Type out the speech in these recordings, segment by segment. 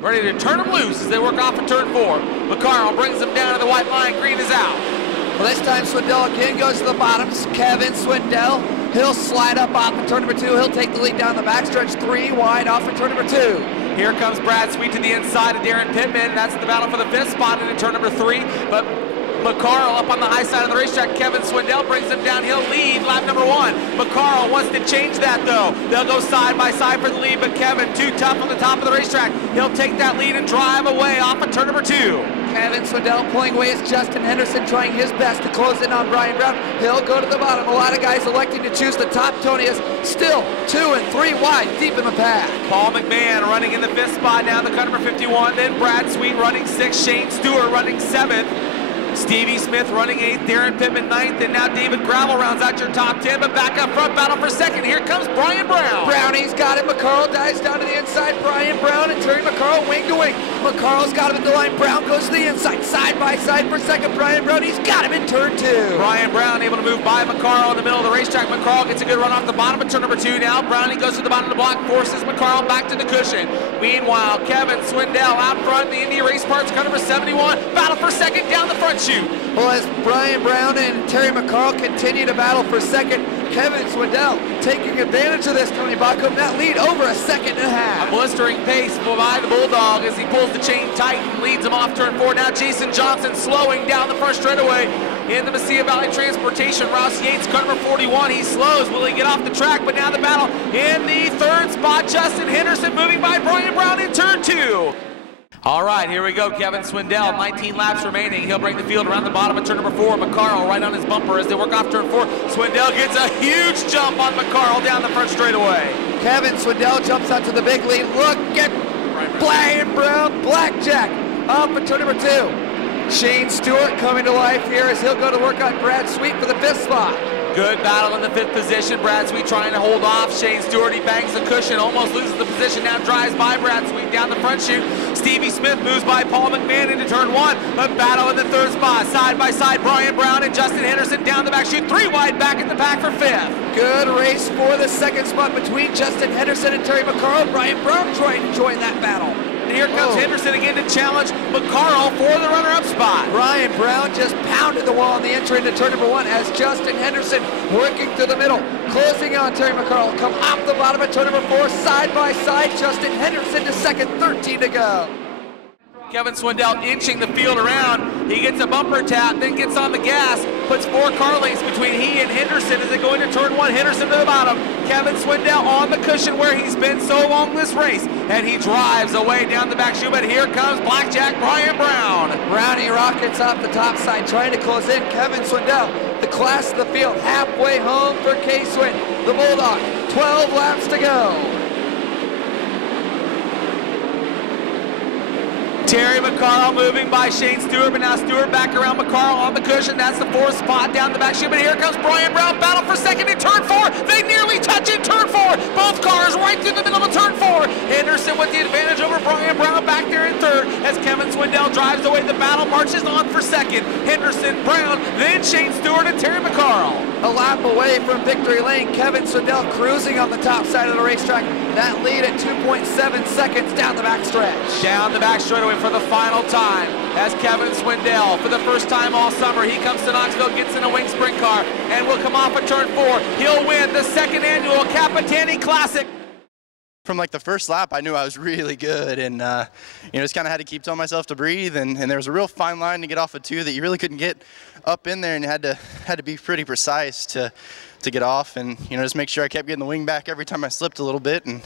ready to turn them loose as they work off of turn 4. McCarl brings them down to the white line. Green is out. Well, this time Swindell again goes to the bottoms. Kevin Swindell, he'll slide up off of turn number 2. He'll take the lead down the backstretch, 3 wide off of turn number 2. Here comes Brad Sweet to the inside of Darren Pittman. That's the battle for the 5th spot into turn number 3. But McCarl up on the high side of the racetrack. Kevin Swindell brings him down. He'll lead lap number 1. McCarl wants to change that though. They'll go side by side for the lead, but Kevin too tough on the top of the racetrack. He'll take that lead and drive away off of turn number 2. Kevin Swindell pulling away as Justin Henderson trying his best to close in on Brian Brown. He'll go to the bottom. A lot of guys electing to choose the top. Tony is still 2 and 3 wide deep in the pack. Paul McMahon running in the 5th spot now, the car number 51. Then Brad Sweet running 6th. Shane Stewart running 7th. Stevie Smith running 8th, Darren Pittman 9th, and now David Gravel rounds out your top 10, but back up front, battle for 2nd. Here comes Brian Brown. Brownie's got it. McCarl dives down to the inside. Brian Brown and Terry McCarl wing to wing. McCarl's got him at the line. Brown goes to the inside, side by side for 2nd. Brian Brown, he's got him in turn 2. Brian Brown able to move by McCarl in the middle of the racetrack. McCarl gets a good run off the bottom of turn number 2 now. Brownie goes to the bottom of the block, forces McCarl back to the cushion. Meanwhile, Kevin Swindell out front, the Indy Race Parts car number 71. Battle for 2nd down the front chute. Well, as Brian Brown and Terry McCarl continue to battle for 2nd, Kevin Swindell taking advantage of this, Tony Backum. That lead over a 1.5 seconds. A blistering pace by the Bulldog as he pulls the chain tight and leads him off turn 4. Now Jason Johnson slowing down the front straightaway in the Mesilla Valley Transportation. Ross Yates, car number 41, he slows. Will he get off the track? But now the battle in the 3rd spot. Justin Henderson moving by Brian Brown in turn 2. All right, here we go. Kevin Swindell, 19 laps remaining. He'll bring the field around the bottom of turn number 4. McCarl right on his bumper as they work off turn 4. Swindell gets a huge jump on McCarl down the front straightaway. Kevin Swindell jumps out to the big lead. Look at Brian Brown, blackjack off of turn number 2. Shane Stewart coming to life here as he'll go to work on Brad Sweet for the 5th spot. Good battle in the 5th position. Brad Sweet trying to hold off. Shane Stewart, he bangs the cushion, almost loses the position, now drives by Brad Sweet down the front chute. Stevie Smith moves by Paul McMahon into turn 1. A battle in the 3rd spot. Side by side, Brian Brown and Justin Henderson down the back chute. 3 wide back in the pack for 5th. Good race for the 2nd spot between Justin Henderson and Terry McCarl. Brian Brown trying to join that battle. And here comes Henderson again to challenge McCarl for the runner-up spot. Brian Brown just pounded the wall on the entry into turn number 1 as Justin Henderson working through the middle, closing on Terry McCarl. Come off the bottom of turn number 4, side by side. Justin Henderson to 2nd, 13 to go. Kevin Swindell inching the field around. He gets a bumper tap, then gets on the gas, puts 4 car lengths between he and Henderson as they go into turn 1. Henderson to the bottom. Kevin Swindell on the cushion where he's been so long this race, and he drives away down the back chute, but here comes blackjack Brian Brown. Brownie rockets off the top side, trying to close in. Kevin Swindell, the class of the field, halfway home for K-Swin. The Bulldog, 12 laps to go. Terry McCarl moving by Shane Stewart, but now Stewart back around McCarl on the cushion. That's the 4th spot down the back chute, but here comes Brian Brown, battle for 2nd in turn 4. They nearly touch in turn 4. Both cars right through the middle of turn 4. Henderson with the advantage over Brian Brown back there in 3rd as Kevin Swindell drives away. The battle marches on for 2nd. Henderson, Brown, then Shane Stewart and Terry McCarl. A lap away from victory lane. Kevin Swindell cruising on the top side of the racetrack. That lead at 2.7 seconds down the back stretch. Down the back straightaway for the final time as Kevin Swindell, for the first time all summer, he comes to Knoxville, gets in a wing sprint car, and will come off at turn 4. He'll win the 2nd annual Capitani Classic. From like the first lap, I knew I was really good, and just kind of had to keep telling myself to breathe. And there was a real fine line to get off of 2 that you really couldn't get up in there, and you had to be pretty precise to get off, and just make sure I kept getting the wing back every time I slipped a little bit. And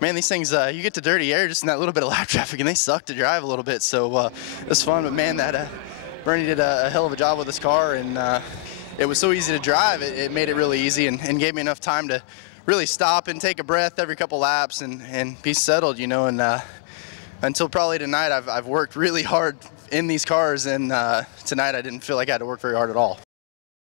man, these things, you get to dirty air just in that little bit of lap traffic, and they suck to drive a little bit. So it was fun, but man, Bernie did a hell of a job with this car, and it was so easy to drive. It made it really easy and gave me enough time to really stop and take a breath every couple laps and be settled, and until probably tonight, I've worked really hard in these cars, and tonight I didn't feel like I had to work very hard at all.